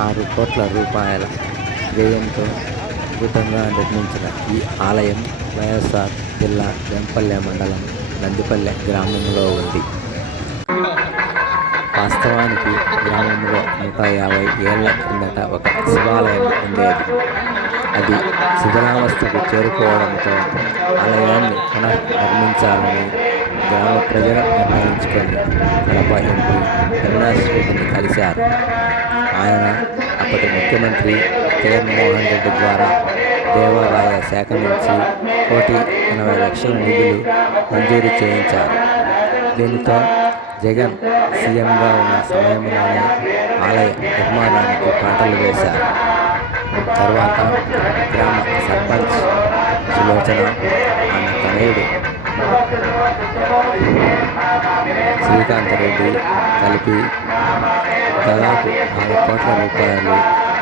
6 కోట్ల రూపాయల వ్యయంతో అద్భుతంగా నిర్మించిన ఈ ఆలయం వైఎస్ఆర్ జిల్లా వేంపల్లె మండలం నందిపల్లె గ్రామంలో ఉంది. వాస్తవానికి గ్రామంలో 150 ఏళ్ల కిందట ఒక శివాలయం ఉండేది. అది శిథిలావస్థకు చేరుకోవడంతో ఆలయాన్ని పునర్నిర్మించాలని గ్రామ ప్రజలు నిర్ణయించుకొని కడప ఎంపీ అవినాష్ రెడ్డిని కలిశారు. ఆయన అప్పటి ముఖ్యమంత్రి జగన్మోహన్ రెడ్డి ద్వారా దేవాదాయ శాఖ నుంచి 1,80,00,000 నిధులు మంజూరు చేయించారు. దీనితో జగన్ సీఎంగా ఉన్న సమయంలోనే ఆలయ నిర్మాణానికి బాటలు వేశారు. తర్వాత గ్రామ సర్పంచ్ సులోచన, ఆమె తనయుడు శ్రీకాంతరెడ్డి కలిపి దాదాపు 4 కోట్ల రూపాయలు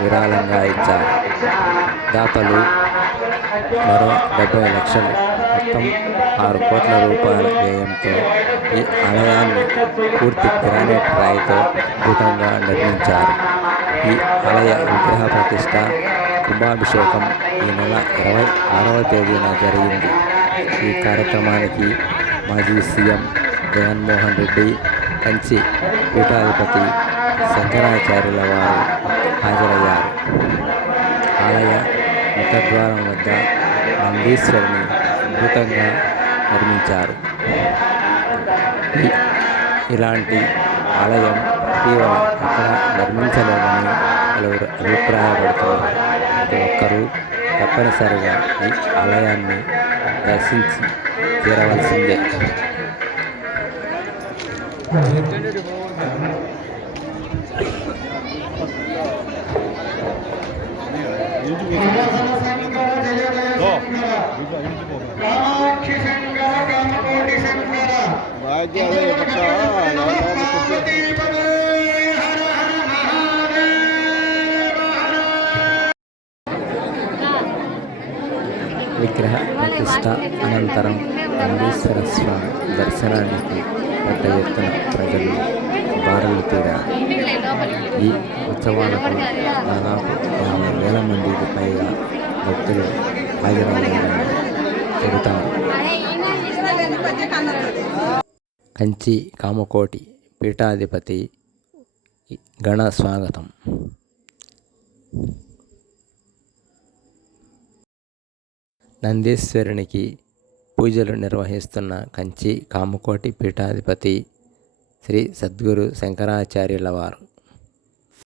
విరాళంగా ఇచ్చారు. దాతలు మరో 70 లక్షలు, మొత్తం 6 కోట్ల రూపాయల వ్యయంతో ఈ ఆలయాన్ని పూర్తి గ్రానైట్ రాయితో అద్భుతంగా నిర్మించారు. ఈ ఆలయ విగ్రహ ప్రతిష్ట, కుంభాభిషేకం ఈ నెల 26వ తేదీన జరిగింది. ఈ కార్యక్రమానికి మాజీ సీఎం జగన్మోహన్ రెడ్డి, కంచి పీఠాధిపతి శంకరాచార్యుల వారు హాజరయ్యారు. ఆలయ ముఖద్వారం వద్ద నందీశ్వరుని అద్భుతంగా నిర్మించారు. ఇలాంటి ఆలయం ఇటీవల ఎక్కడ నిర్మించలేదని పలువురు అభిప్రాయపడుతున్నారు. ప్రతి ఒక్కరూ తప్పనిసరిగా ఈ ఆలయాన్ని దర్శించి తీరవలసిందే. విగ్రహ ప్రతిష్ట అనంతరం నందీశ్వర స్వామి దర్శనానికి పెద్ద ఎత్తున ప్రజలు బారులు తీరారు. ఈ ఉత్సవాలకు దాదాపు 50,000 మందికి పైగా భక్తులు హాజరయ్యారని చెబుతారు. కంచి కామకోటి పీఠాధిపతి ఘన స్వాగతం. నందీశ్వరునికి పూజలు నిర్వహిస్తున్న కంచి కామకోటి పీఠాధిపతి శ్రీ సద్గురు శంకరాచార్యుల వారు